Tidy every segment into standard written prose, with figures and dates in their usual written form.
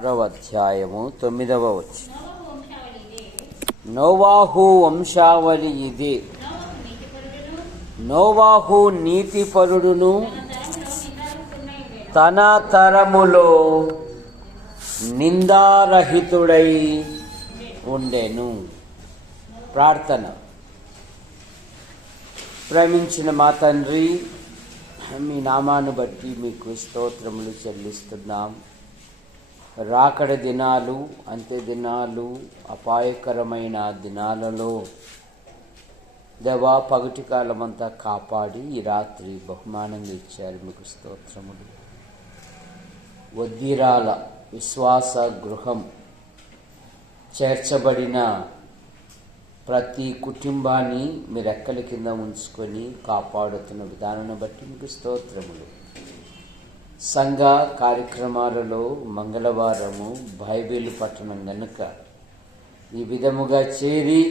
6వ అధ్యాయము 9వ వచనం. నోవాహు వంశావళి ఇదే. నోవాహు నీతిపరుడును తన తరములో నిందారహితుడై ఉండెను. ప్రార్థన. ప్రేమించిన మా తండ్రి, మీ నామాన్ని బట్టి మీకు స్తోత్రములు చెల్లిస్తున్నాం. రాకడ దినాలు, అంత్య దినాలు, అపాయకరమైన దినాలలో దేవా పగటి కాలమంతా కాపాడి ఈ రాత్రి బహుమానంగా ఇచ్చారు. మీకు స్తోత్రములు. వద్దిరాల విశ్వాస గృహం చేర్చబడిన ప్రతి కుటుంబాన్ని మీరు రెక్కల కింద ఉంచుకొని కాపాడుతున్న విధానాన్ని బట్టి మీకు స్తోత్రములు. సంఘ కార్యక్రమాలలో మంగళవారము బైబిల్ పట్టణం గనుక ఈ విధముగా చేరి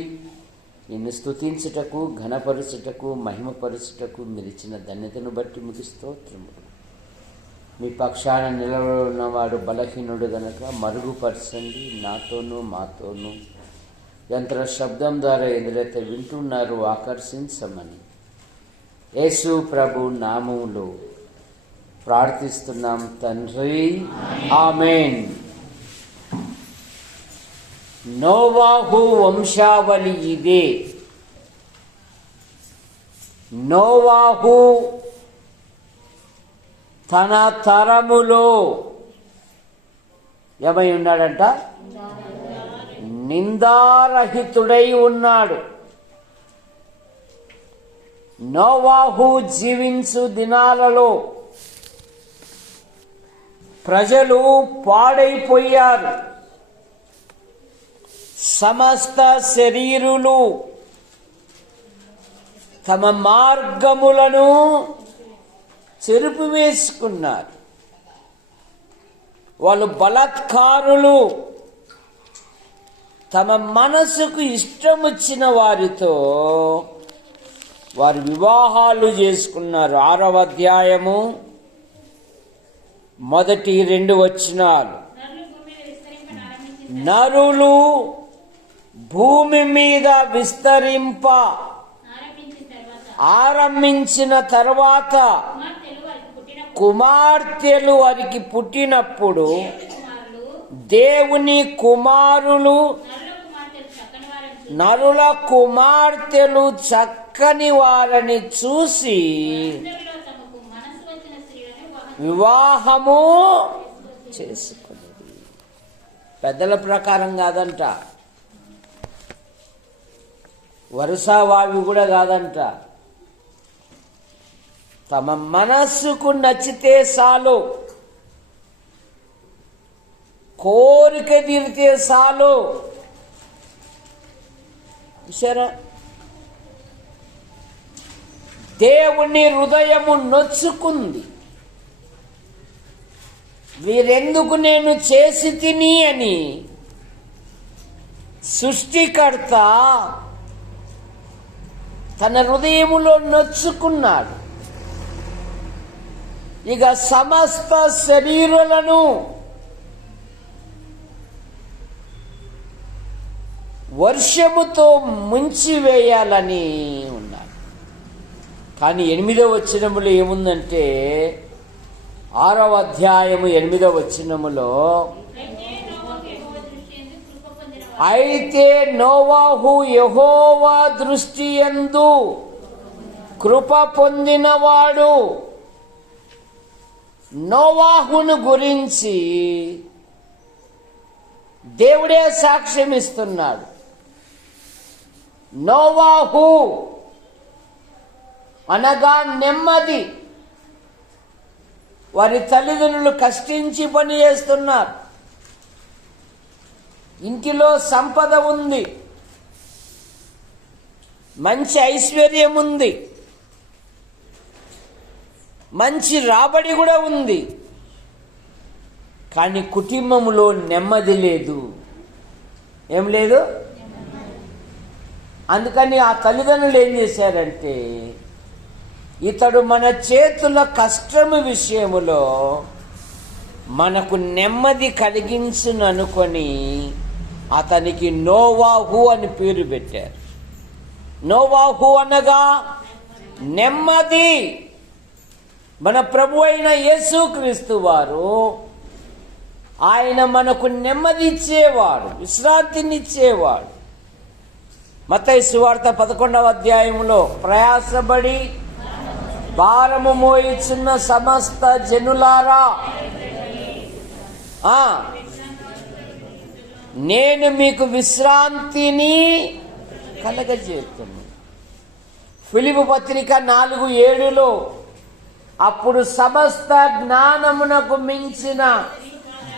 నిన్ను స్తుతించుటకు, ఘనపరచుటకు, మహిమపరచుటకు మీరు ఇచ్చిన ధన్యతను బట్టి మీకు స్తోత్రములు. మీ పక్షాన నిలబడినవాడు బలహీనుడు గనక మరుగుపరచండి. నాతోనూ మాతోనూ యంత్ర శబ్దం ద్వారా ఎదురైతే వింటున్నారు ఆకర్షించమని యేసు ప్రభు నామములో ప్రార్థిస్తున్నాం తండ్రి, ఆమేన్. నోవాహు వంశావళి ఇదే. నోవాహు తన తరములో ఏమై ఉన్నాడంట? నిందారహితుడై ఉన్నాడు. నోవాహు జీవించు దినాలలో ప్రజలు పాడైపోయారు. సమస్త శరీరులు తమ మార్గములను చెరిపివేసుకున్నారు. వాళ్ళు బలాత్కారులు. తమ మనసుకు ఇష్టం వచ్చిన వారితో వారు వివాహాలు చేసుకున్నారు. 6వ అధ్యాయము మొదటి 2 వచనాలు. నరులు భూమి మీద విస్తరింప ఆరంభించిన తర్వాత కుమార్తెలు వారికి పుట్టినప్పుడు దేవుని కుమారులు నరుల కుమార్తెలు చక్కని వారిని చూసి వివాహము చేసుకున్నది. పెద్దల ప్రకారం కాదంట, వరుసవావి కూడా కాదంట. తమ మనస్సుకు నచ్చితే చాలు, కోరిక తీరితే చాలు. సరే, దేవుని హృదయము నొచ్చుకుంది. వీరెందుకు నేను చేసి తిని అని సృష్టికర్త తన హృదయములో నొచ్చుకున్నాడు. ఇక సమస్త శరీరులను వర్షముతో ముంచివేయాలని ఉన్నాడు. కానీ 8వ వచనములో ఏముందంటే, 6వ అధ్యాయము 8వ వచనములో, అయితే నోవాహు యెహోవా దృష్టి యందు కృప పొందినవాడు. నోవాహును గురించి దేవుడే సాక్ష్యం ఇస్తున్నాడు. నోవాహు అనగా నెమ్మది. వారి తల్లిదండ్రులు కష్టించి పని చేస్తున్నారు. ఇంటిలో సంపద ఉంది, మంచి ఐశ్వర్యం ఉంది, మంచి రాబడి కూడా ఉంది. కానీ కుటుంబంలో నెమ్మది లేదు. ఏం లేదు. అందుకని ఆ తల్లిదండ్రులు ఏం చేశారంటే, ఇతడు మన చేతుల కష్టము విషయములో మనకు నెమ్మది కలిగించును అనుకొని అతనికి నోవాహు అని పేరు పెట్టారు. నోవాహు అనగా నెమ్మది. మన ప్రభు అయిన యేసుక్రీస్తు వారు ఆయన మనకు నెమ్మది ఇచ్చేవాడు, విశ్రాంతినిచ్చేవాడు. మత్తయి సువార్త 11వ అధ్యాయంలో ప్రయాసపడి భారము మోయిచున్న సమస్త జనులారా నేను మీకు విశ్రాంతిని కలగజేస్తున్నాను. ఫిలిప్పు పత్రిక 4:7లో అప్పుడు సమస్త జ్ఞానమునకు మించిన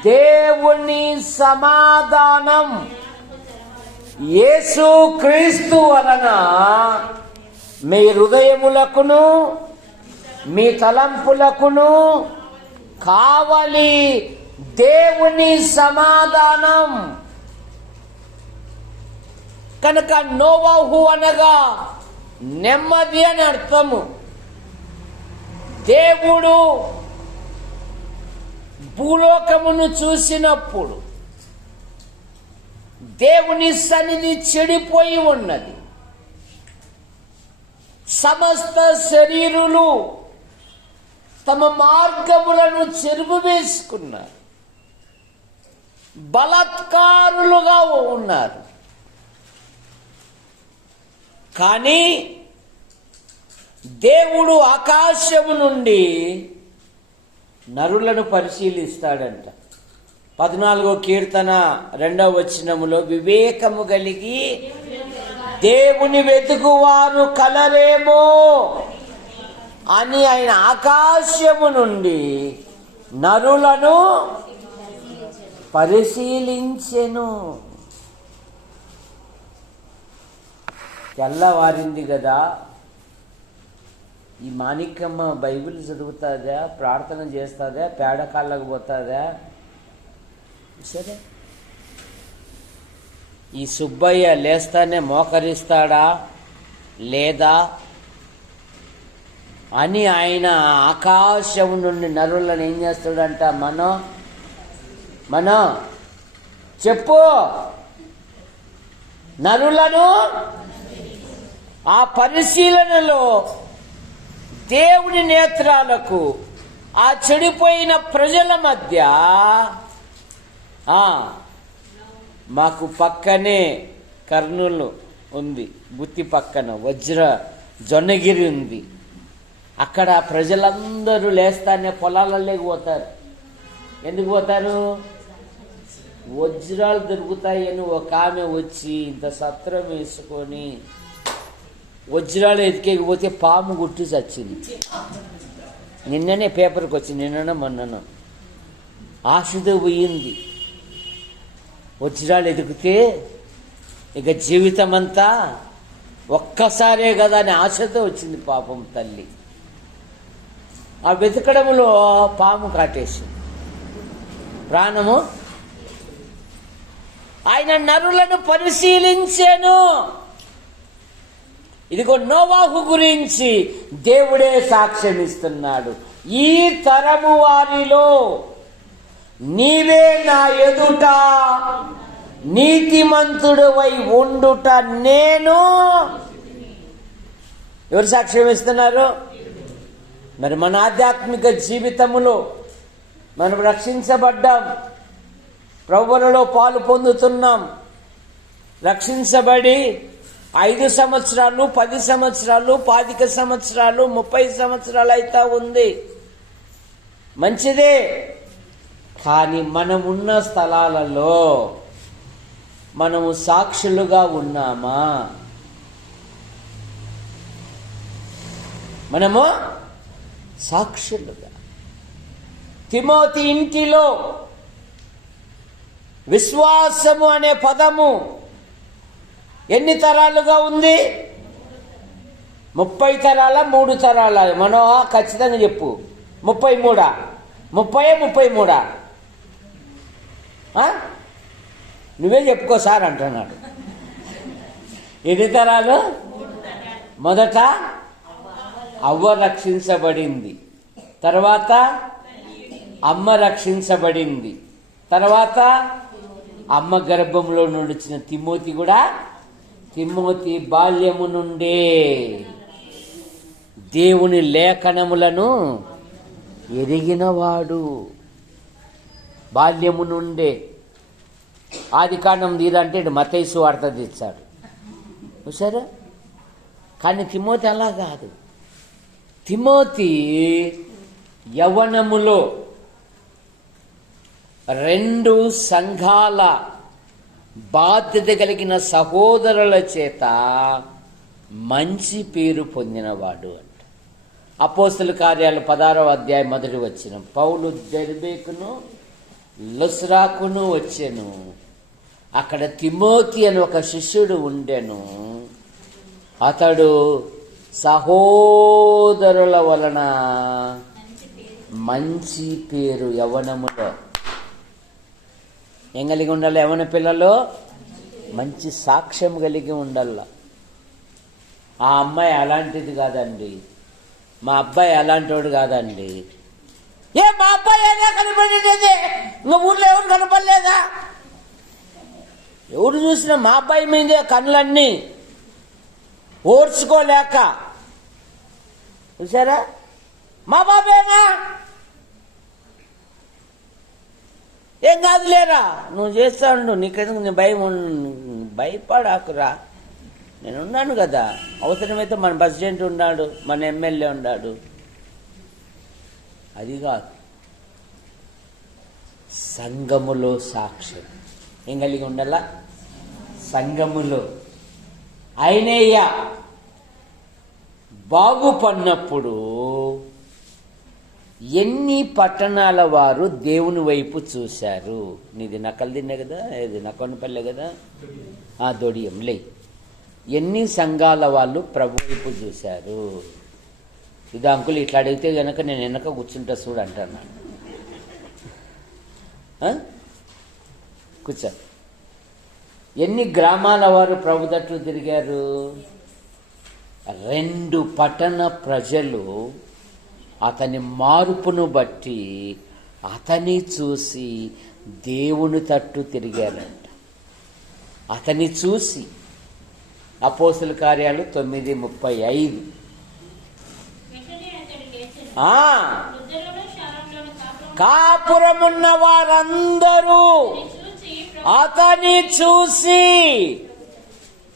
దేవుని సమాధానం యేసు క్రీస్తు వలన మీ హృదయములకును మీ తలంపులకును కావలి దేవుని సమాధానం. కనుక నోవాహు అనగా నెమ్మది అని అర్థము. దేవుడు భూలోకమును చూసినప్పుడు దేవుని సన్నిధి చెడిపోయి ఉన్నది. సమస్త శరీరులు తమ మార్గములను చెరుపు వేసుకున్నారు, బలాత్కారులుగా ఉన్నారు. కానీ దేవుడు ఆకాశము నుండి నరులను పరిశీలిస్తాడంట. 14వ కీర్తన 2వ వచనములో వివేకము కలిగి దేవుని వెతుకువారు కలరేమో అని ఆయన ఆకాశము నుండి నరులను పరిశీలించెను. తెల్లవారింది కదా, ఈ మాణిక్యమ్మ బైబిల్ చదువుతుందా, ప్రార్థన చేస్తుందా, పేడకాళ్ళకు పోతుందా? సరే, ఈ సుబ్బయ్య లేస్తానే మోకరిస్తాడా లేదా అని ఆయన ఆకాశం నుండి నరులను ఏం చేస్తాడంట? మనం చెప్పు, నరులను ఆ పరిశీలనలో దేవుని నేత్రాలకు ఆ చెడిపోయిన ప్రజల మధ్య మాకు పక్కనే కర్నూలు ఉంది, గుత్తి పక్కన జొన్నగిరి ఉంది. అక్కడ ప్రజలందరూ లేస్తానే పొలాలలోకి పోతారు. ఎందుకు పోతారు? వజ్రాలు దొరుకుతాయని ఒక ఆమె వచ్చి ఇంత సత్రం వేసుకొని వజ్రాలు ఎతికేకపోతే పాము గుట్టి చచ్చింది. నిన్ననే పేపర్కి వచ్చింది, నిన్ననో మొన్ననో. ఆశతో పోయింది. వజ్రాలు ఎదిగితే ఇక జీవితం అంతా ఒక్కసారే కదా అని ఆశతో వచ్చింది పాపం తల్లి. ఆ వెతకడంలో పాము కాటేసింది, ప్రాణము. ఆయన నరులను పరిశీలించాను. ఇదిగో నోవాహు గురించి దేవుడే సాక్ష్యం ఇస్తున్నాడు. ఈ తరము వారిలో నీవే నా ఎదుట నీతిమంతుడవై ఉండుట నేను. ఎవరు సాక్ష్యం ఇస్తున్నారు? మరి మన ఆధ్యాత్మిక జీవితములో మనం రక్షించబడ్డాం, ప్రభువులలో పాలు పొందుతున్నాం. రక్షించబడి 5 సంవత్సరాలు, 10 సంవత్సరాలు, 25 సంవత్సరాలు, 30 సంవత్సరాలు అయితే ఉంది, మంచిదే. కానీ మనమున్న స్థలాలలో మనము సాక్షులుగా ఉన్నామా? మనము సాక్షులుగా. తిమోతి ఇంటిలో విశ్వాసము అనే పదము ఎన్ని తరాలుగా ఉంది? 30 తరాల 3 తరాల? మనో ఖచ్చితంగా చెప్పు. 33? 33? నువ్వే చెప్పుకో సార్ అంటున్నాడు. ఎన్ని తరాలు? మొదట అవ్వ రక్షించబడింది, తర్వాత అమ్మ రక్షించబడింది. తర్వాత అమ్మ గర్భంలో నుండి వచ్చిన తిమోతి కూడా, తిమోతి బాల్యము నుండే దేవుని లేఖనములను ఎరిగినవాడు. బాల్యము నుండే. ఆదికాండం తీరంటే మత్తయి సువార్త తెచ్చాడు చూసారా. కానీ తిమోతి అలా కాదు. తిమోతి యవ్వనములో 2 సంఘాల బాధ్యత కలిగిన సహోదరుల చేత మంచి పేరు పొందినవాడు అంట. అపోస్తల కార్యాలు 16వ అధ్యాయం 1వ వచనం. పౌలు దెర్బేకును లుస్రాకును వచ్చెను. అక్కడ తిమోతి అని ఒక శిష్యుడు ఉండెను. అతడు సహోదరుల వలన మంచి పేరు యవ్వనములో. ఏం కలిగి ఉండాలి యవ్వన పిల్లలు? మంచి సాక్ష్యం కలిగి ఉండాల. ఆ అమ్మాయి అలాంటిది కాదండి, మా అబ్బాయి అలాంటివాడు కాదండి. మా అబ్బాయి అయినా కనపడేది, ఇంకా ఊర్లో ఎవరు కనపడలేదా? ఎవరు చూసినా మా అబ్బాయి మీదే కళ్ళన్నీ ఓర్చుకోలేక చూసారా. మా బాబేనా? ఏం కాదులేరా, నువ్వు చేస్తాను, నీకెందుకు నీ భయపడాకురా, నేనున్నాను కదా. అవసరమైతే మన ప్రెసిడెంట్ ఉన్నాడు, మన ఎమ్మెల్యే ఉన్నాడు. అది కాదు, సంఘములో సాక్ష్యం ఏం కలిగి ఉండాల? సంఘములో అయినయ్య బాగుపడినప్పుడు ఎన్ని పట్టణాల వారు దేవుని వైపు చూశారు. నీది నకలు తిన్నే కదా, ఇది నకొండపల్లె కదా, దొడియంలే. ఎన్ని సంఘాల వాళ్ళు ప్రభు వైపు చూశారు. ఇది అంకుల్ ఇట్లా అడిగితే కనుక నేను వెనక కూర్చుంటా చూడు అంటున్నాను. కూర్చో. ఎన్ని గ్రామాల వారు ప్రభు తట్టు తిరిగారు? 2 పట్టణ ప్రజలు అతని మార్పును బట్టి అతని చూసి దేవుని తట్టు తిరిగారంట. అతని చూసి. అపోస్తల కార్యాలు 9:35. కాపురమున్న వారందరూ అతని చూసి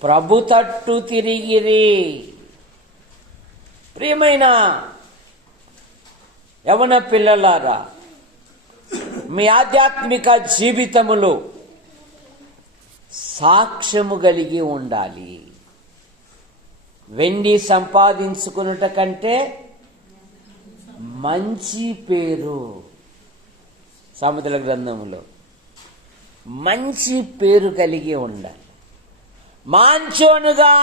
ప్రభు తట్టు తిరిగిరి. ప్రియమైన యవన పిల్లలారా, మీ ఆధ్యాత్మిక జీవితములో సాక్ష్యము కలిగి ఉండాలి. వెండి సంపాదించుకున్నట కంటే మంచి పేరు, సామెతల గ్రంథములో మంచి పేరు కలిగి ఉండాలి. మాంచోనుగా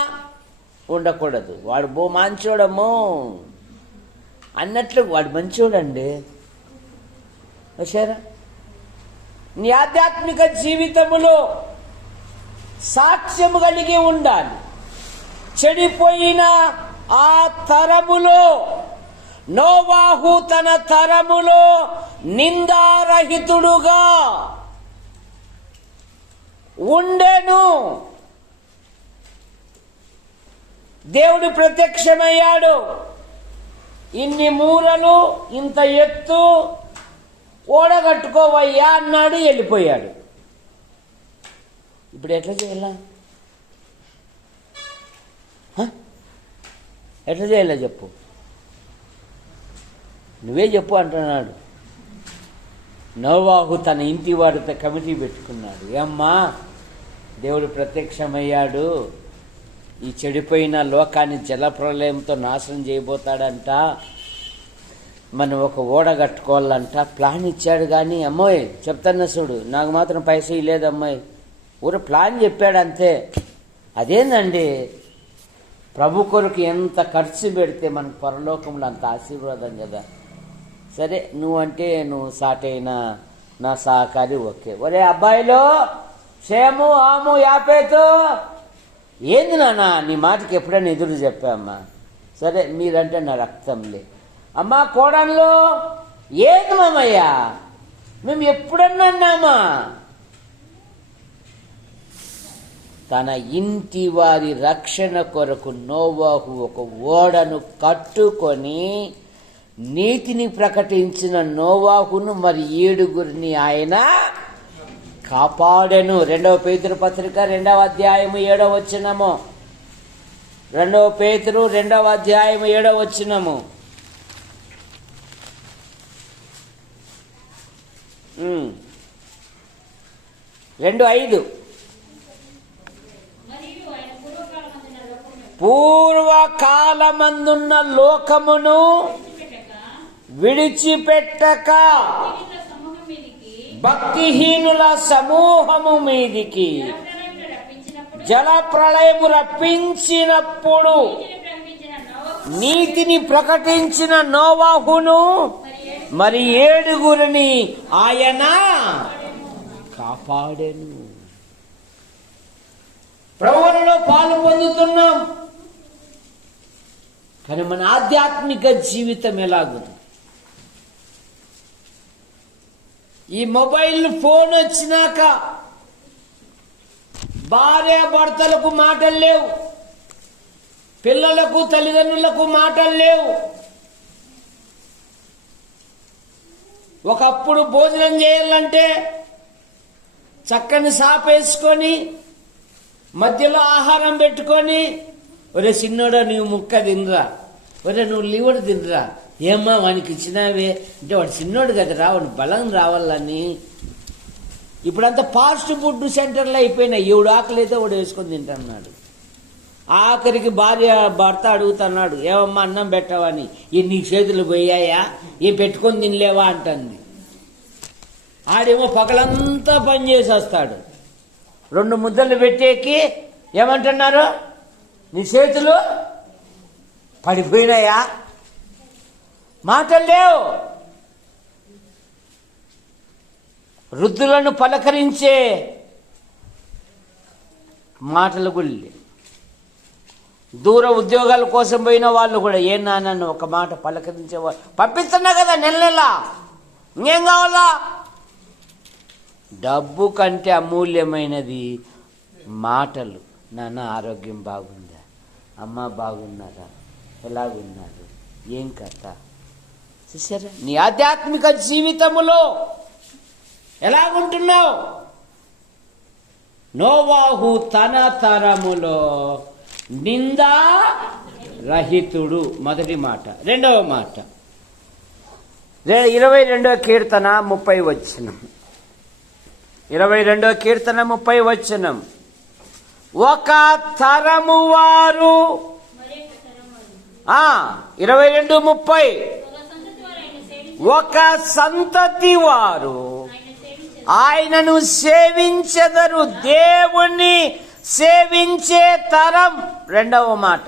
ఉండకూడదు. వాడు మాంచోడమ్మో అన్నట్లు వాడు మంచోడండి. వచ్చారా? నీ ఆధ్యాత్మిక జీవితములో సాక్ష్యము కలిగి ఉండాలి. చెడిపోయిన ఆ తరములో నోవాహు తన తరములో నిందారహితుడుగా ఉండెను. దేవుడు ప్రత్యక్షమయ్యాడు. ఇన్ని మూరలు, ఇంత ఎత్తు ఓడగట్టుకోవయ్యా అన్నాడు, వెళ్ళిపోయాడు. ఇప్పుడు ఎట్లా చేయాలా? ఎట్లా చేయాలా చెప్పు, నువ్వే చెప్పు అంటున్నాడు. నోవాహు తన ఇంటి వారితో కమిటీ పెట్టుకున్నాడు. ఏమ్మా, దేవుడు ప్రత్యక్షమయ్యాడు, ఈ చెడిపోయిన లోకాన్ని జలప్రలయంతో నాశనం చేయబోతాడంట, మనం ఒక ఓడ కట్టుకోవాలంట. ప్లాన్ ఇచ్చాడు. కానీ అమ్మాయి చెప్తాను చూడు, నాకు మాత్రం పైసా ఇవ్వలేదు అమ్మాయి, ఊరు ప్లాన్ చెప్పాడు అంతే. అదేందండి, ప్రభు కొరకు ఎంత ఖర్చు పెడితే మనకు పరలోకంలో అంత ఆశీర్వాదం కదా. సరే, నువ్వంటే నువ్వు సాటైనా నా సహకారి, ఓకే. ఒరే అబ్బాయిలో షేము, ఆము, యాపేతు, ఏంది నాన్న నీ మాటకి ఎప్పుడైనా ఎదురు చెప్పామ్మా? సరే, మీరంటే నా రక్తంలే. అమ్మా కోడన్లో ఏది మామయ్య, మేము ఎప్పుడన్నా అన్నామా? తన ఇంటి వారి రక్షణ కొరకు నోవాహు ఒక ఓడను కట్టుకొని నీతిని ప్రకటించిన నోవాహును మరి 7 ఆయన కాపాడెను. 2 పేతురు పత్రిక 2వ అధ్యాయము 7వ వచనము. 2 పేతురు 2వ అధ్యాయము 7వ వచనము. 2:5 పూర్వకాలమందున్న లోకమును విడిచిపెట్టక భక్తిహీనుల సమూహము మీదికి జల ప్రళయము రప్పించినప్పుడు నీతిని ప్రకటించిన నోవాహును మరి 7 ఆయన కాపాడెను. ప్రభువులో పాలు పొందుతున్నాం, కానీ మన ఆధ్యాత్మిక జీవితం ఎలాగుంది? ఈ మొబైల్ ఫోన్ వచ్చినాక భార్య భర్తలకు మాటలు లేవు, పిల్లలకు తల్లిదండ్రులకు మాటలు లేవు. ఒకప్పుడు భోజనం చేయాలంటే చక్కని సాపేసుకొని మధ్యలో ఆహారం పెట్టుకొని, ఒరే చిన్నోడా నువ్వు ముక్క తినరా, ఒరే నువ్వు లివర్ తినరా, ఏమ్మా వానికి ఇచ్చినావే అంటే వాడు చిన్నోడు కదరా, వాడు బలం రావాలని. ఇప్పుడంతా ఫాస్ట్ ఫుడ్ సెంటర్లు అయిపోయినాయి. ఎవడు ఆకలి అయితే వాడు వేసుకొని తింటున్నాడు. ఆఖరికి భార్య భర్త అడుగుతున్నాడు, ఏమమ్మా అన్నం పెట్టావని, నీ చేతులు పోయాయా, పెట్టుకొని తినలేవా అంటుంది. ఆడేమో పగలంతా పని చేసి వస్తాడు, 2 ముద్దలు పెట్టేకి ఏమంటున్నారు, నీ చేతులు పడిపోయినాయా? మాటలు లేవు. వృద్ధులను పలకరించే మాటలు కూడా లేవు. దూర ఉద్యోగాల కోసం పోయిన వాళ్ళు కూడా ఏ నాన్నను ఒక మాట పలకరించేవాళ్ళు. పంపిస్తున్నా కదా నెల ఇంకేం కావాలా? డబ్బు కంటే అమూల్యమైనది మాటలు. నాన్న ఆరోగ్యం బాగుందా, అమ్మ బాగున్నారా, ఎలాగున్నారు, ఏం కథ? చూసారా నీ ఆధ్యాత్మిక జీవితములో ఎలాగుంటున్నావు? నోవాహు తన తరములో నిందా రహితుడు, మొదటి మాట. 2వ మాట 22వ కీర్తన 30 వచనం. 22వ కీర్తన 30 వచనం. ఒక తరము వారు 22:30 ఒక సంతతి వారు ఆయనను సేవించెదరు. దేవుణ్ణి సేవించే తరం. 2వ మాట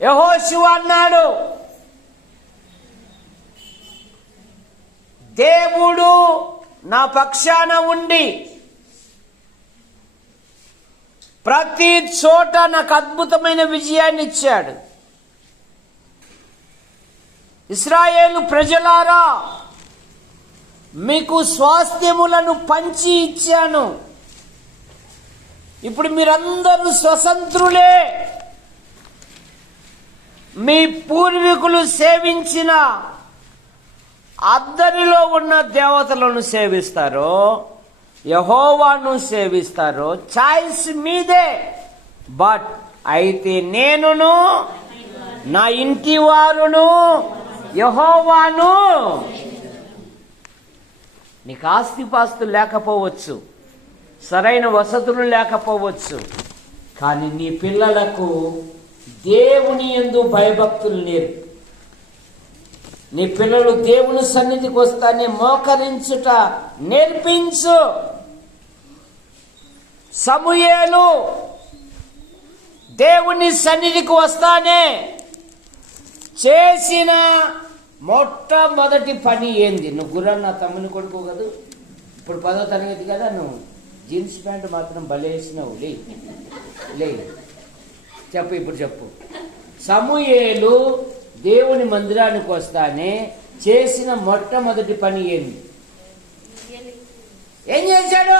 యెహోషువ అన్నాడు, దేవుడు నా పక్షాన ఉండి ప్రతి చోట నాకు అద్భుతమైన విజయాన్ని ఇచ్చాడు. ఇశ్రాయేలు ప్రజలారా, మీకు స్వాస్థ్యములను పంచి ఇచ్చాను. ఇప్పుడు మీరందరూ స్వతంత్రులే. మీ పూర్వీకులు సేవించిన అద్దరిలో ఉన్న దేవతలను సేవిస్తారో, యెహోవాను సేవిస్తారో చాయిస్ మీదే. బట్ అయితే నేనును నా ఇంటి వారును యెహోవాను. నీకు ఆస్తిపాస్తులు లేకపోవచ్చు, సరైన వసతులు లేకపోవచ్చు, కానీ నీ పిల్లలకు దేవుని యందు భయభక్తులు నేర్పు. నీ పిల్లలు దేవుని సన్నిధికి వస్తానే మోకరించుట నేర్పించు. సమూయేలు దేవుని సన్నిధికి వస్తానే చేసిన మొట్టమొదటి పని ఏంది? నువ్వు గుర్రం నా తమ్ముని కొడుకు కదా, ఇప్పుడు 10వ తరగతి కదా, నువ్వు జీన్స్ ప్యాంటు మాత్రం బలేసినావు. లే చెప్పు, ఇప్పుడు చెప్పు. సమూయేలు దేవుని మందిరానికి వస్తానే చేసిన మొట్టమొదటి పని ఏంటి? ఏం చేశాడు?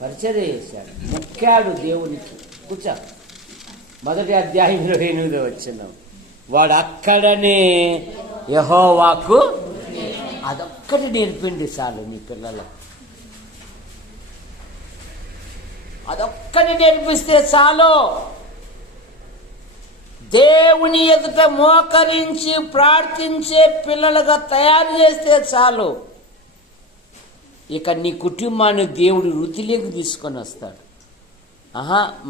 పరిచర్య చేశాడు. ముఖ్యాడు దేవునికి. కూర్చో. 1వ అధ్యాయం 28వ వచనం. వాడు అక్కడనే యెహోవాకు అదొక్కటి నేర్పిండి చాలు నీ పిల్లలకు. అదొక్కటి నేర్పిస్తే చాలు. దేవుని ఎదుట మోకరించి ప్రార్థించే పిల్లలుగా తయారు చేస్తే చాలు. ఇక నీ కుటుంబాన్ని దేవుడు వృద్ధిలోకి తీసుకొని వస్తాడు.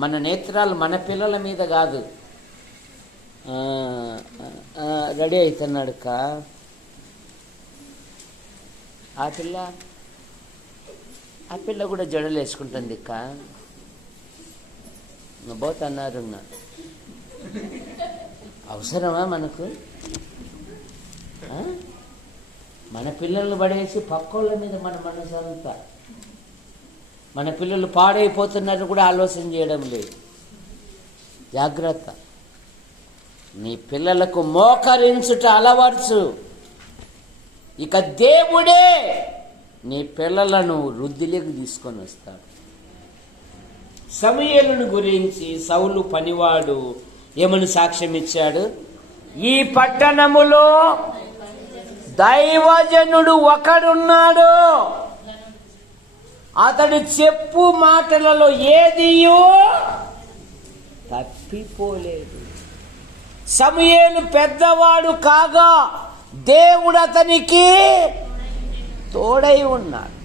మన నేత్రాలు మన పిల్లల మీద కాదు. రెడీ అవుతున్నాడు ఆ పిల్ల కూడా జడలు వేసుకుంటుంది పోతున్నారు. అవసరమా మనకు? మన పిల్లలు పడేసి పక్కోళ్ళ మీద మన మనసు అంతా. మన పిల్లలు పాడైపోతున్నారు కూడా ఆలోచన చేయడం లేదు. జాగ్రత్త. నీ పిల్లలకు మోకరించుట అలవర్చు. ఇక దేవుడే నీ పిల్లలను వృద్ధిలోకి తీసుకొని వస్తాడు. సమూయేలును గురించి సౌలు పనివాడు ఏమని సాక్ష్యం ఇచ్చాడు? ఈ పట్టణములో దైవజనుడు ఒకడున్నాడు, అతడు చెప్పు మాటలలో ఏదియో తప్పిపోలేదు. సమూయేలు పెద్దవాడు కాగా దేవుడు అతనికి తోడై ఉన్నాడు.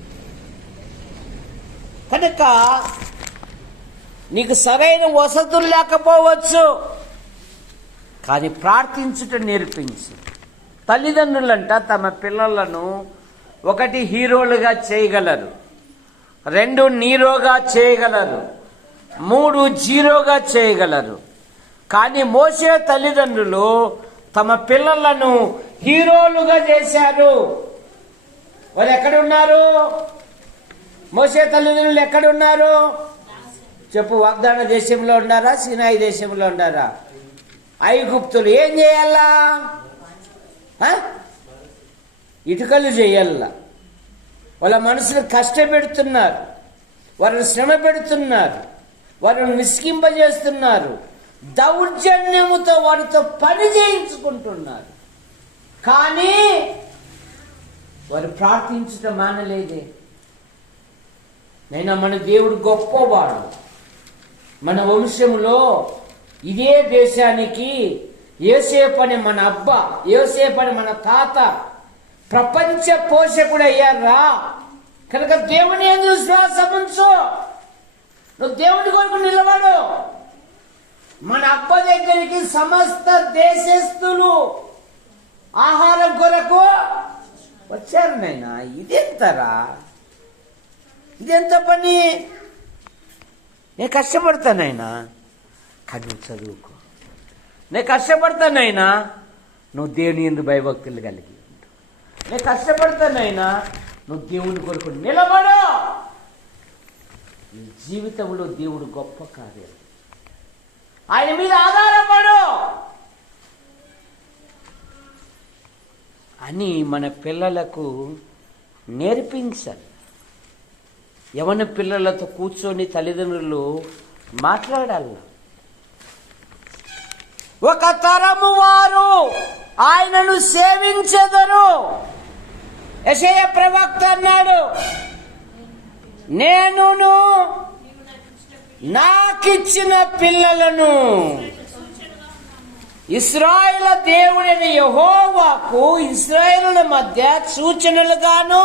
కనుక నీకు సరైన వసతులు లేకపోవచ్చు, కానీ ప్రార్థించుట నేర్పించు. తల్లిదండ్రులంట తమ పిల్లలను 1 హీరోలుగా చేయగలరు, 2 నీరోగా చేయగలరు, 3 జీరోగా చేయగలరు. కానీ మోషే తల్లిదండ్రులు తమ పిల్లలను హీరోలుగా చేశారు. వాళ్ళు ఎక్కడున్నారు? మోషే తల్లిదండ్రులు ఎక్కడున్నారు చెప్పు? వాగ్దాన దేశంలో ఉన్నారా? సినాయి దేశంలో ఉన్నారా? ఐగుప్తులు ఏం చేయాలా? ఇటుకలు చేయాల. వాళ్ళ మనసును కష్టపెడుతున్నారు, వారిని శ్రమ పెడుతున్నారు, వారిని నిష్కింపజేస్తున్నారు, దౌర్జన్యముతో వారితో పని చేయించుకుంటున్నారు. కానీ వారు ప్రార్థించడం మానలేదే. నైనా మన దేవుడు గొప్పవాడు. మన వంశంలో ఇదే దేశానికి యోసేపు అని మన అబ్బా, యోసేపు అని మన తాత ప్రపంచ పోషకుడు అయ్యారా. కనుక దేవుని యందు విశ్వాసం ఉంచు. నువ్వు దేవుని కొరకు నిలబడు. మన అబ్బ దగ్గరికి సమస్త దేశస్థులు ఆహారం కొరకు వచ్చారు. నైనా ఇదెంతరా? ఇదెంత పని? నేను కష్టపడతానైనా, కానీ నువ్వు చదువుకో. నేను కష్టపడతానైనా, నువ్వు దేవుని యందు భయభక్తులు కలిగి ఉండు. నేను కష్టపడతానైనా, నువ్వు దేవుని కొరకు నిలబడు. నీ జీవితంలో దేవుడు గొప్ప కార్యాలు, ఆయన మీద ఆధారపడు అని మన పిల్లలకు నేర్పించాలి. యవన పిల్లలతో కూర్చొని తల్లిదండ్రులు మాట్లాడాలి. ఒక తరము వారు ఆయనను సేవించెదరు. యెషయా ప్రవక్త అన్నాడు, నేనును నాకిచ్చిన పిల్లలను ఇశ్రాయేలు దేవుడైన యెహోవాకు ఇశ్రాయేలుల మధ్య సూచనలుగాను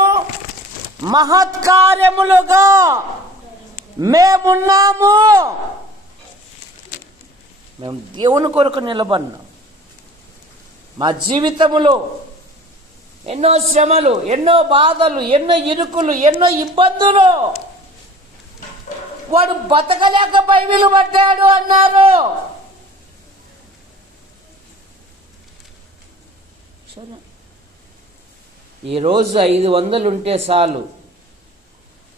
మహత్కార్యములుగా మేమున్నాము. మేము దేవుని కొరకు నిలబడినాం. మా జీవితములో ఎన్నో శ్రమలు, ఎన్నో బాధలు, ఎన్నో ఇరుకులు, ఎన్నో ఇబ్బందులు. వాడు బతకలేక బైబిలు పట్టాడు అన్నారు. ఈరోజు 500 ఉంటే చాలు,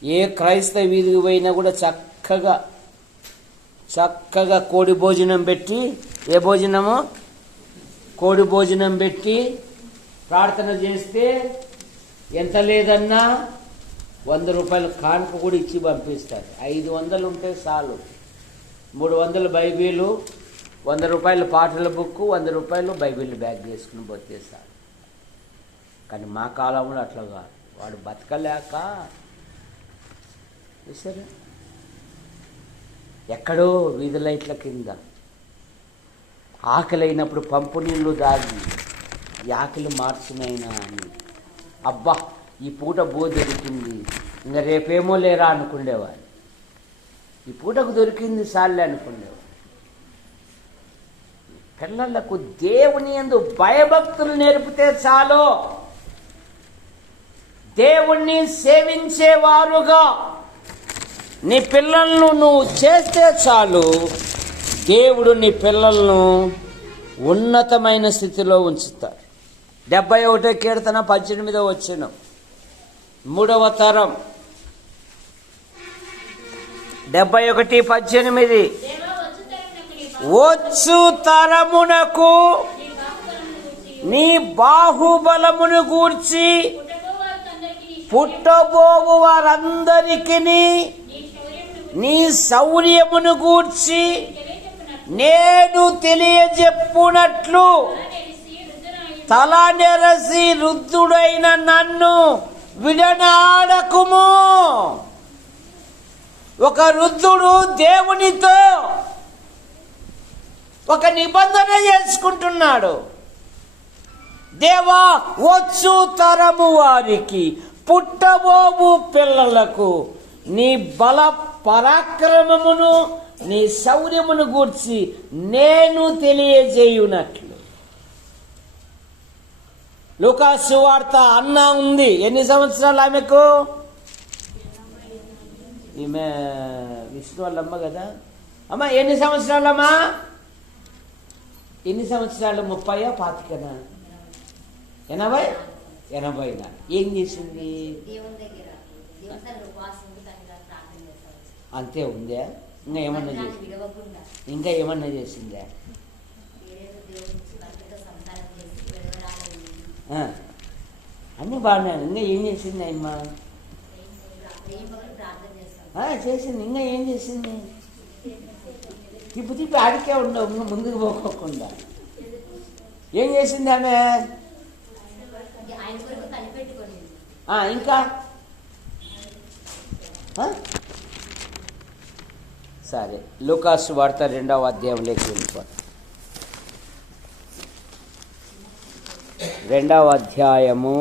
ఏ క్రైస్తవ వీధికి పోయినా కూడా చక్కగా కోడి భోజనం పెట్టి, ఏ భోజనము? కోడి భోజనం పెట్టి ప్రార్థన చేస్తే ఎంత లేదన్నా 100 రూపాయల కానుక కూడా ఇచ్చి పంపిస్తారు. 500 ఉంటే చాలు. 300 బైబిలు, 100 రూపాయల పాటల బుక్, 100 రూపాయలు బైబిల్ బ్యాగ్ చేసుకుని పోతేస్తారు. కానీ మా కాలంలో అట్లా కాదు. వాడు బతకలేక చూసారా, ఎక్కడో వీధి లైట్ల కింద ఆకలి అయినప్పుడు పంపు నీళ్లు దాగి ఈ ఆకలి మార్చినైనా అని, అబ్బా ఈ పూట దొరికింది, ఇంకా రేపేమో లేరా అనుకునేవాడు. ఈ పూటకు దొరికింది సార్లే అనుకునేవాడు. పిల్లలకు దేవుని యందు భయభక్తులు నేర్పితే చాలు. దేవుణ్ణి సేవించేవారుగా నీ పిల్లలను నువ్వు చేస్తే చాలు. దేవుడు నీ పిల్లలను ఉన్నతమైన స్థితిలో ఉంచుతాడు. 71వ కీర్తన 18వ వచనం, 3వ తరం. 71:18 వచ్చు తరమునకు నీ బాహుబలమును గూర్చి పుట్టబోవు వారందరికీ నీ శౌర్యమును గూర్చి నేను తెలియజెప్పునట్లు తల నెరసి రుద్ధుడైన నన్ను విడనాడకుము. ఒక రుద్ధుడు దేవునితో ఒక నిబంధన చేసుకుంటున్నాడు. దేవా, వచ్చు తరము వారికి, పుట్టబోవు పిల్లలకు నీ బల పరాక్రమమును నీ శౌర్యమును గూర్చి నేను తెలియజేయునట్లు. లూకాసు సువార్త. అన్న ఉంది. ఎన్ని సంవత్సరాలు ఆమెకు? ఈమె విష్ణు వాళ్ళ అమ్మ కదా. అమ్మ ఎన్ని సంవత్సరాలమ్మా? ఎన్ని సంవత్సరాలు? 30 25? 80. ఏం చేసింది? అంతే ఉందే? ఇంకా ఏమన్నా చేసిందే? అన్నీ బాగున్నాను. ఇంకా ఏం చేసింది అమ్మా? చేసింది. ఇంకా ఏం చేసింది? తిప్పి ఆడికే ఉండవు, ఇంకా ముందుకు పోకోకుండా ఏం చేసింది ఆమె? ఇంకా సరే, లూకాసు వార్త 2వ అధ్యాయంలోకి వెళ్ళిపోతాం. 2వ అధ్యాయము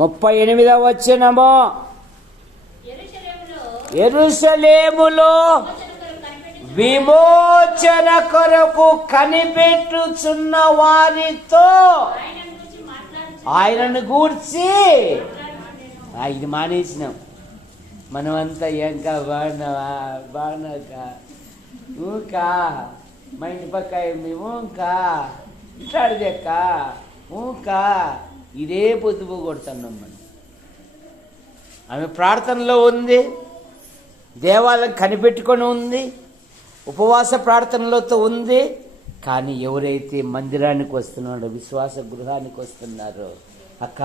38వ వచనము. యెరూషలేములో విమోచన కొరకు కనిపెట్టుచున్న వారితో ఆయనను గూర్చి. ఇది మానేసినాం మనమంతా. ఏంకా బాగున్నావా? బాగున్నాక ఊకా మా ఇంటి పక్క మేము ఊకా ఇట్లాడిదెక్క ఊకా ఇదే పొద్దుపు కొడుతున్నాం మనం. ఆమె ప్రార్థనలో ఉంది, దేవాలయం కనిపెట్టుకొని ఉంది, ఉపవాస ప్రార్థనలతో ఉంది. కానీ ఎవరైతే మందిరానికి వస్తున్నారో, విశ్వాస గృహానికి వస్తున్నారో, అక్క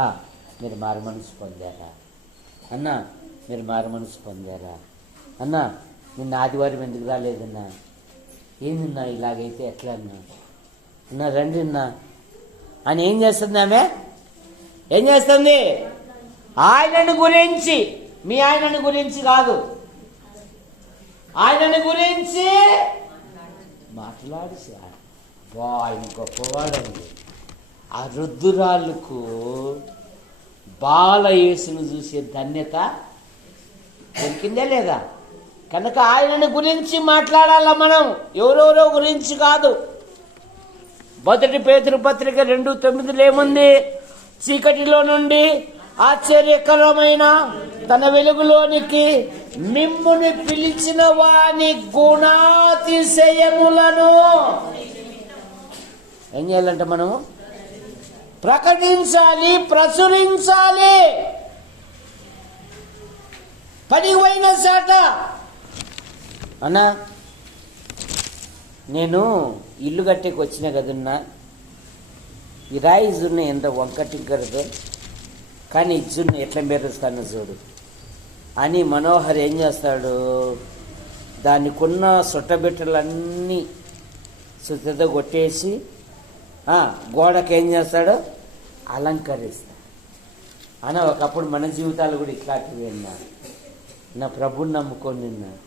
మీరు మారు మనసు పొందారా? అన్న మీరు మారు మనసు పొందారా? అన్న నిన్న ఆదివారం ఎందుకు రాలేదన్నా? ఏందన్నా ఇలాగైతే ఎట్లా అన్నా? అన్న రండి అన్నా అని ఏం చేస్తుంది ఆమె? ఏం చేస్తుంది? ఆయనను గురించి, మీ ఆయనను గురించి కాదు, ఆయనను గురించి మాట్లాడి ఆయన గొప్పవాడండి. ఆ రుద్దురాళ్ళకు బాలయేసును చూసే ధన్యత దొరికిందే లేదా? కనుక ఆయనను గురించి మాట్లాడాల మనం, ఎవరెవరో గురించి కాదు. 1 పేతురు పత్రిక 2:9 ఏముంది? చీకటిలో నుండి ఆశ్చర్యకరమైన తన వెలుగులోనికి మిమ్ముని పిలిచిన వాని గుణాతిశయములను ఏం చేయాలంట? మనము ప్రకటించాలి, ప్రచురించాలి. పనికి పోయిన చాట అన్నా నేను ఇల్లు కట్టేకి వచ్చిన కదన్నా, ఈ రాయి జున్ను ఎంత వంకటిగ్గరదో, కానీ ఈ జున్ను ఎట్లా మెరుస్తాను చూడు అని మనోహర్ ఏం చేస్తాడు, దానికున్న సొట్టబిట్టలన్నీ సుత్తతో కొట్టేసి గోడకి ఏం చేస్తాడో అలంకరిస్తాడు. అని ఒకప్పుడు మన జీవితాలు కూడా ఇట్లాంటివి అన్నారు. నా ప్రభుని నమ్ముకొని నిన్నారు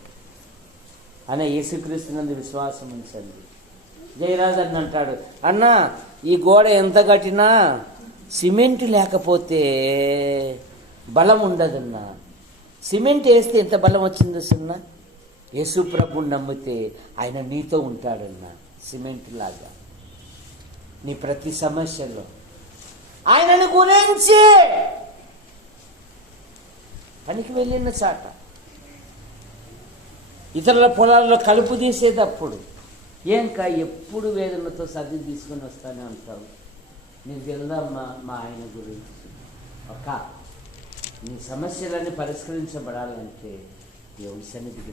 అన్న, యేసుక్రీస్తునందు విశ్వాసం ఉంచండి. జయరాజ్ అన్న అంటాడు, అన్న ఈ గోడ ఎంత కట్టినా సిమెంట్ లేకపోతే బలం ఉండదన్నా. సిమెంట్ వేస్తే ఎంత బలం వచ్చిందో సున్నా, యేసు ప్రభుని నమ్మితే ఆయన నీతో ఉంటాడన్నా. సిమెంట్ లాగా నీ ప్రతి సమస్యలో ఆయనను గురించి పనికి వెళ్ళిన చాట, ఇతరుల పొలాల్లో కలుపు తీసేటప్పుడు ఏంకా ఎప్పుడు వేదనతో సర్ది తీసుకుని వస్తానే ఉంటావు. నీకు తెలుదమ్మా మా ఆయన గురించి. నీ సమస్యలన్నీ పరిష్కరించబడాలంటే దేవుడి సన్నిధికి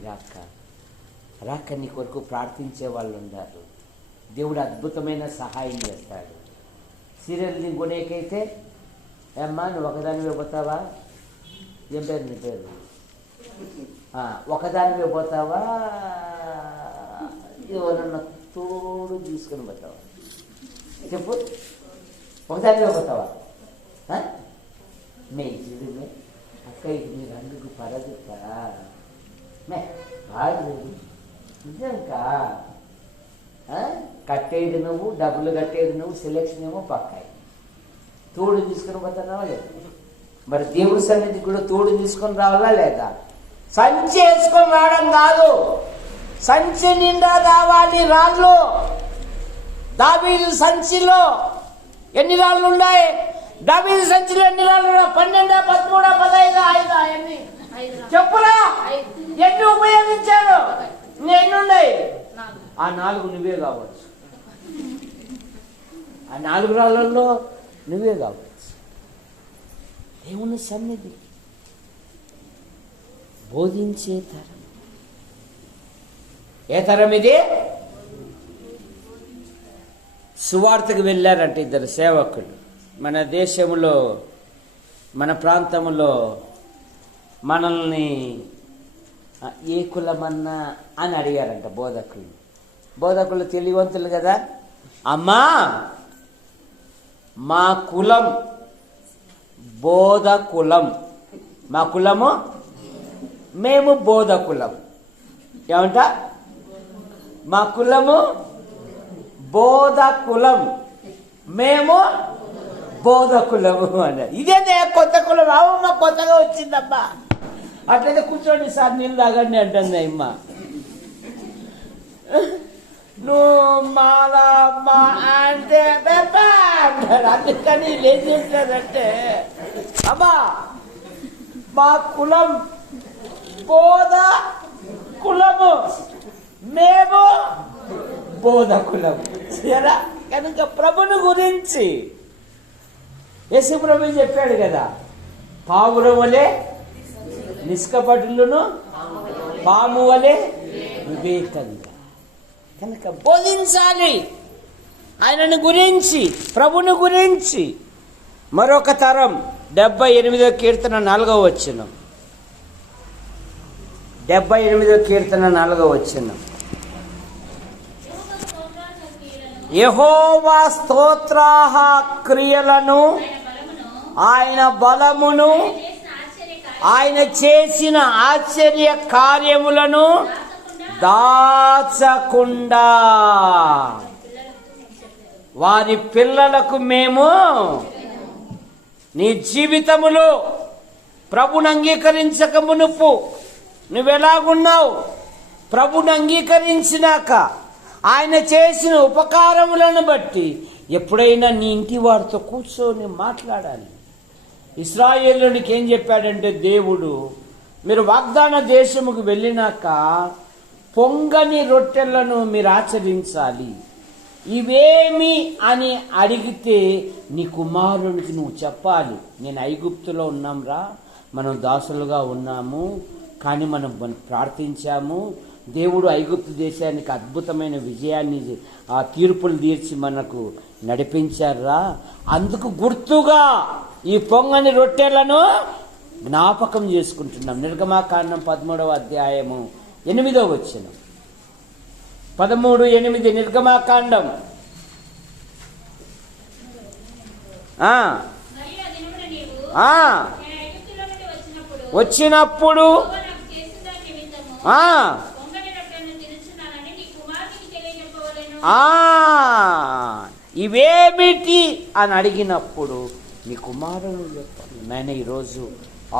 రాక నీ కొరకు ప్రార్థించే వాళ్ళు ఉన్నారు. దేవుడు అద్భుతమైన సహాయం చేస్తాడు. సీరియల్ని కొనేకైతే అమ్మా నువ్వు ఒకదానివే పోతావా, ఏం పేరు నీ పేరు, ఒకదానివే పోతావా, ఎవరన్నా తోడు తీసుకొని పోతావా చెప్పు, ఒకదానివే పోతావా? మే చూడు అక్క, ఇది మీ రంగుకు పడదుకా మే బాగా నిజంకా. కట్టేది నువ్వు, డబ్బులు కట్టేది నువ్వు, సెలెక్షన్ ఏమో పక్కాయి. తోడు తీసుకొని పోతున్నావా లేదా? మరి దేవుడి సన్నిధి కూడా తోడు తీసుకొని రావాలా లేదా? సంచి వేసుకొని రావడం కాదు, సంచి నిండా రావాలి రాళ్ళు. దావీదు సంచిలో ఎన్ని రాళ్ళు ఉన్నాయి? దావీదు సంచిలో ఎన్ని రాళ్ళు? 12, 13, 15, 5 చెప్పురా, ఎన్ని ఉపయోగించాడు? ఎన్నున్నాయి? ఆ 4 నువ్వే కావచ్చు, ఆ 4 రాళ్ళల్లో నువ్వే కావచ్చు. దేవుని సన్నిధి బోధించే తరం. ఏ తరం ఇది? సువార్తకు వెళ్ళారంటే 2 సేవకులు మన దేశంలో, మన ప్రాంతంలో మనల్ని ఏ కులమన్నా అని అడిగారంట బోధకులు. బోధకులు తెలివంతులు కదా, అమ్మా మా కులం బోధ కులం, మా కులము మేము బోధ కులం. ఏమంట? మా కులము బోధ కులం, మేము బోధ కులము అన్నారు. ఇదేంటే కొత్త కులం, అవమ్మ కొత్తగా వచ్చిందమ్మా. అట్లయితే కూర్చోండి సార్, నీళ్ళు తాగండి అంటుంది అమ్మ. నువ్వు మాలా మా అంటే అంటారు. అందుకని ఏం చేస్తారంటే, అమ్మా మా కులం బోధ కులము, మేము బోధ కులము. సరేనా? కనుక ప్రభుని గురించి యేసు ప్రభు చెప్పాడు కదా, పావురం వలె నిష్కపటులను, పాము వలె వివేకంగా. కనుక బోధించాలి ఆయనను గురించి, ప్రభుని గురించి. మరొక తరం 78వ కీర్తన 4వ వచనం. 78వ కీర్తన 4వ వచనం. యెహోవా స్తోత్రాహ క్రియలను, ఆయన బలమును, ఆయన చేసిన ఆశ్చర్య కార్యములను దాచకుండా వారి పిల్లలకు మేము నీ జీవితములో ప్రభుని అంగీకరించక మునుపు నువ్వెలాగున్నావు, ప్రభుని అంగీకరించినాక ఆయన చేసిన ఉపకారములను బట్టి ఎప్పుడైనా నీ ఇంటి వారితో కూర్చొని మాట్లాడాలి. ఇశ్రాయేలునికి ఏం చెప్పాడంటే దేవుడు, మీరు వాగ్దాన దేశముకు వెళ్ళినాక పొంగని రొట్టెలను మీరు ఆచరించాలి. ఇవేమి అని అడిగితే నీ కుమారునికి నువ్వు చెప్పాలి, నేను ఐగుప్తులో ఉన్నాంరా, మనం దాసులుగా ఉన్నాము, కానీ మనం ప్రార్థించాము, దేవుడు ఐగుప్తు దేశానికి అద్భుతమైన విజయాన్ని, ఆ తీర్పులు తీర్చి మనకు నడిపించారా. అందుకు గుర్తుగా ఈ పొంగని రొట్టెలను జ్ఞాపకం చేసుకుంటున్నాం. నిర్గమాకాండం 13వ అధ్యాయము 8వ వచనం. 13:8 నిర్గమాకాండం. వచ్చినప్పుడు ఇవేమిటి అని అడిగినప్పుడు నీ కుమారుడు చెప్పాలి. నాయన ఈరోజు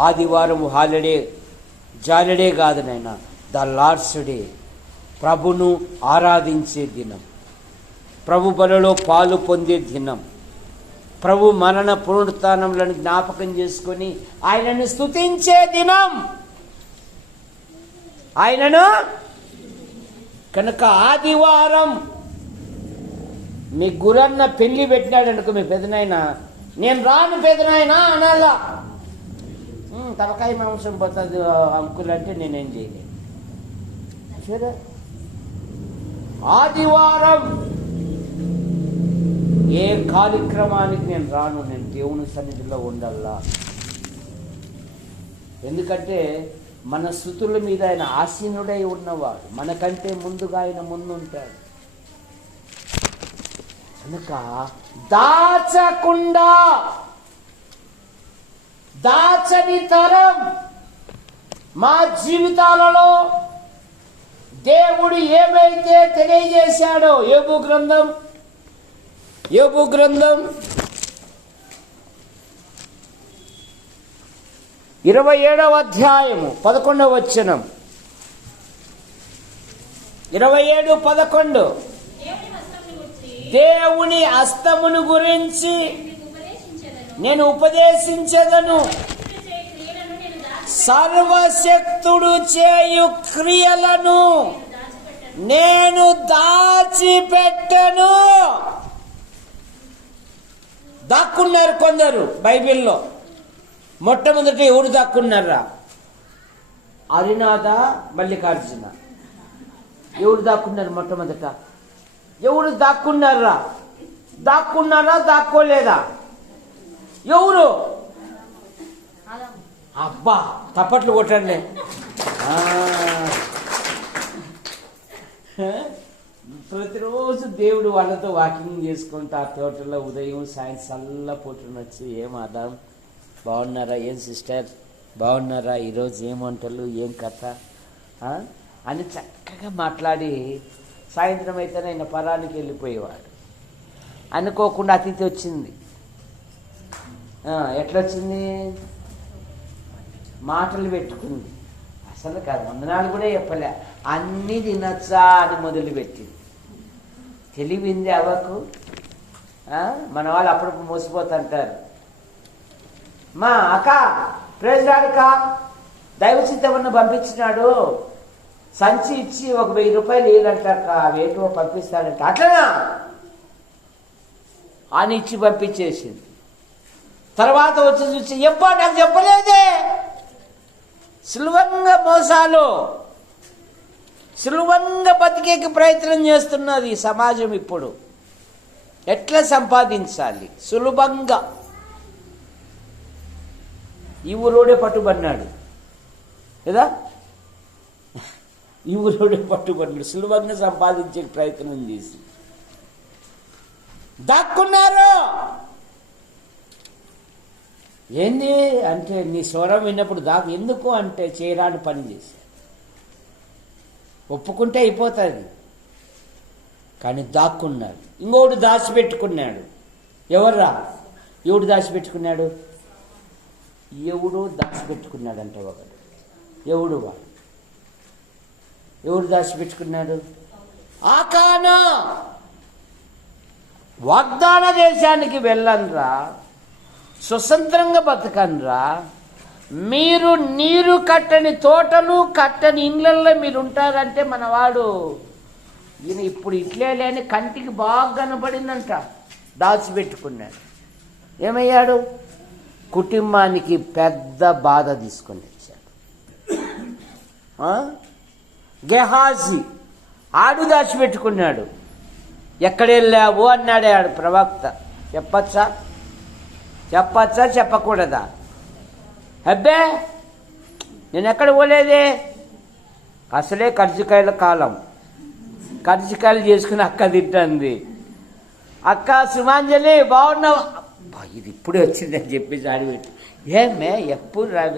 ఆదివారం హాలిడే, జాలిడే కాదు నాయన, ద లార్డ్స్ డే, ప్రభును ఆరాధించే దినం, ప్రభు బలలో పాలు పొందే దినం, ప్రభు మరణ పునరుత్థానములను జ్ఞాపకం చేసుకొని ఆయనను స్తుతించే దినం. ఆయనను కనుక ఆదివారం మీ గురన్న పెళ్లి పెట్టినాడు అనుకో, మీ పెదనాయన, నేను రాను పెదనాయన అనాలా. తలకాయ మాంసం పోతుంది అంకుల్ అంటే నేనేం చేయలేను. సరే, ఆదివారం ఏ కార్యక్రమానికి నేను రాను, నేను దేవుని సన్నిధిలో ఉండాలా. ఎందుకంటే మన స్తుతుల మీద ఆయన ఆసీనుడై ఉన్నవాడు, మనకంటే ముందుగా ఆయన ముందుంటాడు. కనుక దాచకుండా, దాచని తరం మా జీవితాలలో దేవుడు ఏమైతే తెలియజేశాడో, యోబు గ్రంథం 27వ అధ్యాయము 11వ వచనం. 27:11 దేవుని హస్తమును గురించి నేను ఉపదేశించెదను, సర్వశక్తుడు చేయు క్రియలను నేను దాచిపెట్టను. దాక్కున్నారు కొందరు బైబిల్లో. మొట్టమొదటి ఎవరు దాక్కున్నారా? హరినాథ, మల్లికార్జున. ఎవరు దాక్కున్నారు మొట్టమొదట? ఎవరు దాక్కున్నారా? దాక్కున్నారా, దాక్కోలేదా? ఎవరు? అబ్బా, తప్పట్లు కొట్టండి. ప్రతిరోజు దేవుడు వాళ్ళతో వాకింగ్ చేసుకుంటా ఆ తోటలో ఉదయం సాయంత్రం చల్లపోటును వచ్చి, ఏం ఆదాం బాగున్నారా, ఏం సిస్టర్ బాగున్నారా, ఈరోజు ఏం వంటలు, ఏం కథ అని చక్కగా మాట్లాడి సాయంత్రం అయితే ఆయన పరానికి వెళ్ళిపోయేవాడు. అనుకోకుండా అతిథి వచ్చింది. ఎట్లొచ్చింది? మాటలు పెట్టుకుంది. అసలు కాదు, వందనాలు కూడా చెప్పలే, అన్నీ తినచ్చా అని మొదలుపెట్టింది. తెలివింది అవ్వకు. మన వాళ్ళు అప్పుడప్పుడు మోసిపోతుంటారు. మా అక్క ప్రైజ్ రాడుక దైవ చిత్తమన్న పంపించినాడు, సంచి ఇచ్చి ఒక 1000 రూపాయలు ఇవ్వాలంటాక, అవేటో పంపిస్తాడంట. అట్లనా అని ఇచ్చి పంపించేసింది. తర్వాత వచ్చి చూసి, ఎప్పా నాకు చెప్పలేదే. సులభంగా మోసాలు, సులభంగా బతికేకి ప్రయత్నం చేస్తున్నది ఈ సమాజం. ఇప్పుడు ఎట్లా సంపాదించాలి సులభంగా. ఈ ఊరోడే పట్టుబడినాడు కదా, ఈ ఊరోడే పట్టుబడినాడు, సులభంగా సంపాదించే ప్రయత్నం చేసి దాక్కున్నారు. ఏంది అంటే, నీ స్వరం విన్నప్పుడు ఎందుకు అంటే చేయరాని పని చేశాడు. ఒప్పుకుంటే అయిపోతుంది, కానీ దాక్కున్నాడు. ఇంకోడు దాచిపెట్టుకున్నాడు. ఎవర్రా? ఎవడు దాచిపెట్టుకున్నాడు? ఎవడో దాచిపెట్టుకున్నాడంట ఒకడు. ఎవడు వాడు? ఎవడు దాచిపెట్టుకున్నాడు? ఆకానా. వాగ్దాన దేశానికి వెళ్ళనరా, స్వతంత్రంగా బతకనరా, మీరు నీరు కట్టని తోటలు కట్టని ఇండ్లల్లో మీరు ఉంటారంటే మనవాడు ఈయన ఇప్పుడు ఇట్లే లేని కంటికి బాగా కనపడిందంట. దాచిపెట్టుకున్నాడు. ఏమయ్యాడు? కుటుంబానికి పెద్ద బాధ తీసుకొని వచ్చాడు. గెహాజీ ఆడు దాచిపెట్టుకున్నాడు. ఎక్కడ వెళ్ళావు అన్నాడే ఆడు ప్రవక్త. చెప్పచ్చా చెప్పకూడదా? అబ్బే నేను ఎక్కడ పోలేదే. అసలే కర్జికాయల కాలం, కర్జికాయలు చేసుకుని అక్క తింటుంది. అక్క సుమాంజలి బాగున్నావు, ఇది ఇప్పుడే వచ్చిందని చెప్పేసి ఆడిపెట్టి, ఏమే ఎప్పుడు రావే